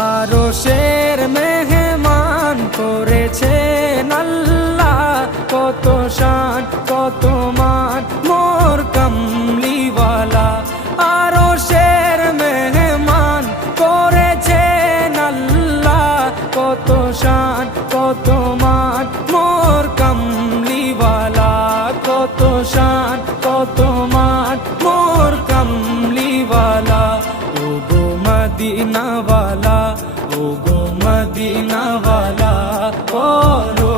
আরশের মেহমান করেছেন আল্লাহ, কত শান কত মান মোর কামলিওয়ালা। আরশের মেহমান করেছেন আল্লাহ, কত শান কত মান মোর কামলিওয়ালা, কত শান কত মান মোর কামলিওয়ালা। ও গো মদিনাওয়ালা, ও গো মদিনাওয়ালা, করো